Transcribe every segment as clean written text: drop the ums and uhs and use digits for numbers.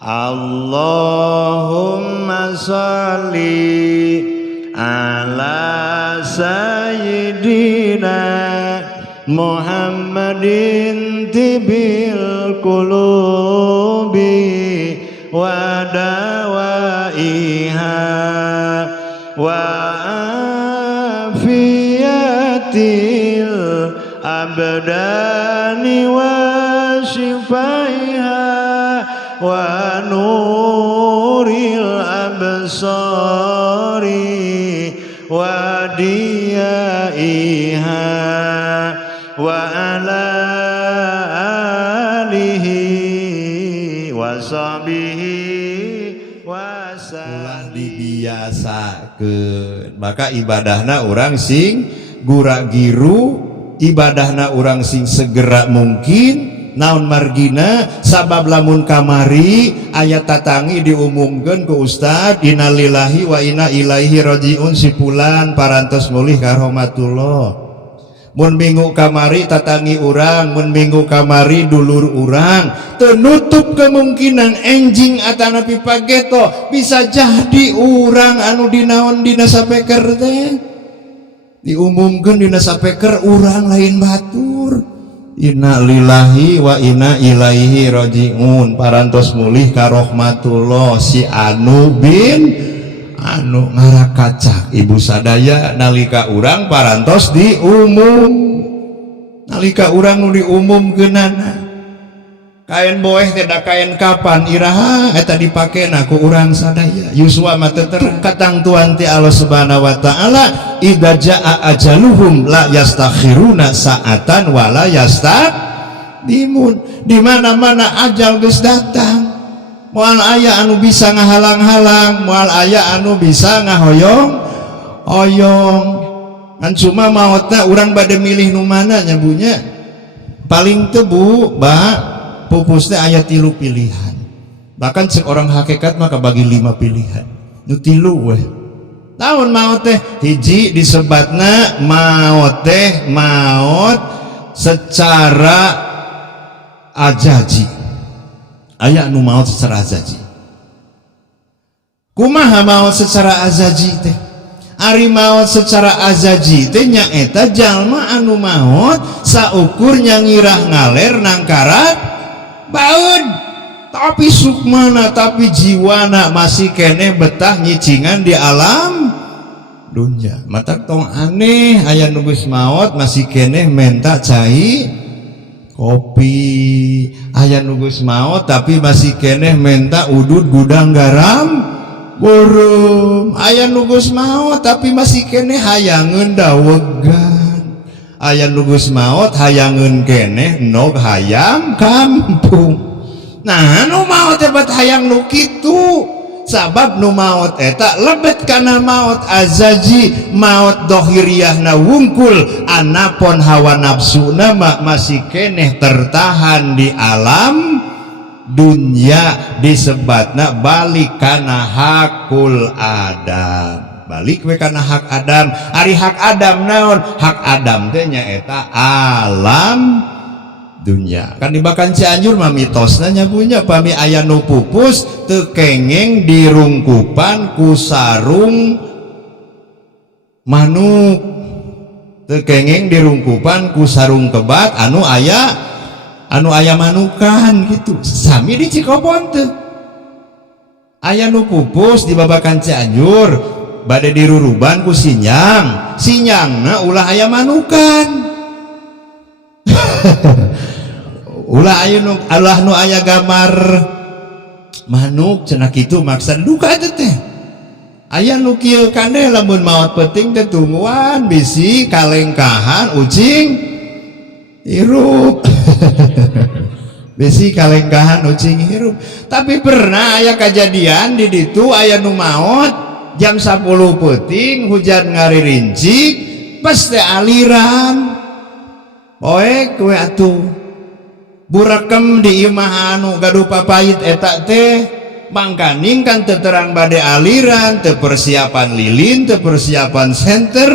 Allahumma sholli ala sayyidina Muhammadin tibil qulubi wa dawaiha wa afiyatil abdani wa shifaiha wa nuril absari wa diyaiha wa ala alihi wa sahbihi wa sallam. Dibiasakeun maka ibadahna urang sing gura-giru, ibadahna urang sing segera mungkin. Naon margina sabab lamun kamari ayat tatangi diumumkeun ku ustad innalillahi wa inna ilaihi rajiun sipulan parantos mulih ka rahmatullah. Mun minggu kamari tatangi urang, mun minggu kamari dulur urang, teu nutup kemungkinan enjing atanapi pageto bisa jadi urang anu dinaon dina sapeker teh diumumkeun dina sapeker urang lain batur. Inna lillahi wa inna ilaihi rajiun parantos mulih ka rahmatullah si anu bin anu ngarakacak ibu sadaya nalika urang parantos diumum nalika urang nu diumumkeunana kain boeh tidak kain kapan iraha eta dipakena ku urang sadaya yuswa mah teu terang katang Tuhan ti Allah Subhanahu wa taala idza jaa ajaluhum la yastakhiruna sa'atan wa la yastaqdimun. Di mana-mana ajal geus datang moal aya anu bisa ngahalang-halang moal aya anu bisa ngahoyong-hoyong kan cuma maotna urang bade milih nu mana nya bunya paling teu Bu pupusnya ayat 3 pilihan bahkan cek orang hakikat maka bagi 5 pilihan nu 3 weh naon maot teh hiji disebatna maot teh maot secara ajaji aya nu maot secara ajaji kumaha maot secara ajaji teh ari maot secara azaji teh nyaeta jalma anu maot saukur nyangirah ngaler nangkarat baud tapi sukmana tapi jiwana masih kene betah nyicingan di alam dunya mata tong aneh aya nu geus maot masih kene menta cai kopi aya nu geus maot tapi masih kene menta udud gudang garam burum aya nu geus maot tapi masih kene hayangeun dawegan aya nu geus maot hayangeun kene nog hayam kampung. Nah nu maot teh bat hayang nu kitu sabab nu maot eta lebet kana maot azaji maot dohiriyahna wungkul anapun hawa nafsuna masih keneh tertahan di alam dunya disebatna balik kana hakul adam balik we kana hak Adam ari hak Adam naon hak Adam teh nyaeta alam dunya kan di Bakan Cianjur mah mitosna nya punya pami aya nu pupus teu kengeng dirungkupan ku sarung manuk teu kengeng dirungkupan ku sarung kebat anu aya manukan gitu sami di Cikopon teu aya nu pupus di Babakan Cianjur bade diruruban ku sinyangna ulah aya manukan ulah nu aya gambar manuk cenah kitu maksud duka teh aya nu kieu kande lamun maot penting teh tungguan bisi kalengkahan ucing hirup bisi kalengkahan ucing hirup tapi pernah aya kejadian di ditu aya nu maot jam 10 peuting hujan ngaririncik pas teh aliran poek we atuh burekem di imah anu gaduh papait eta teh mangkaning kan teu terang bade aliran teu persiapan lilin teu persiapan senter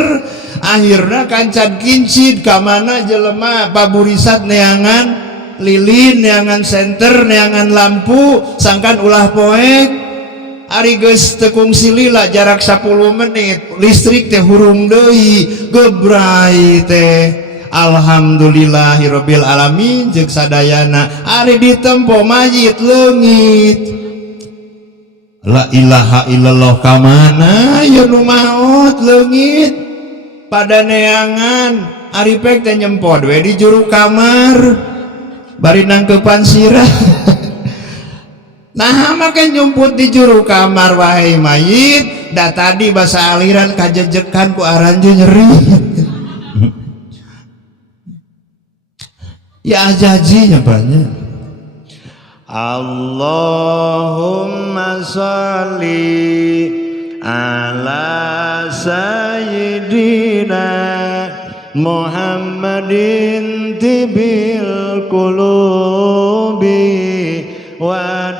akhirna kancan kincid ka mana jelema paburisat neangan lilin neangan senter neangan lampu sangkan ulah poek ari geus teu kungsi lila jarak 10 menit listrik teh hurung deui gebrai teh alhamdulillahirabbil alamin jeung sadayana ari ditempo majid leungit la ilaha illallah ka mana ya nu maot leungit pada neangan ari pek teh nyempod we di juru kamar bari nangkeupan sirah nah make nyumput di juru kamar wahai mayit da tadi basa aliran kajejekan ku aranjeun nyeri ya ajajinya banyak. Allahumma sholli ala sayyidina Muhammadin tibil qulubi wa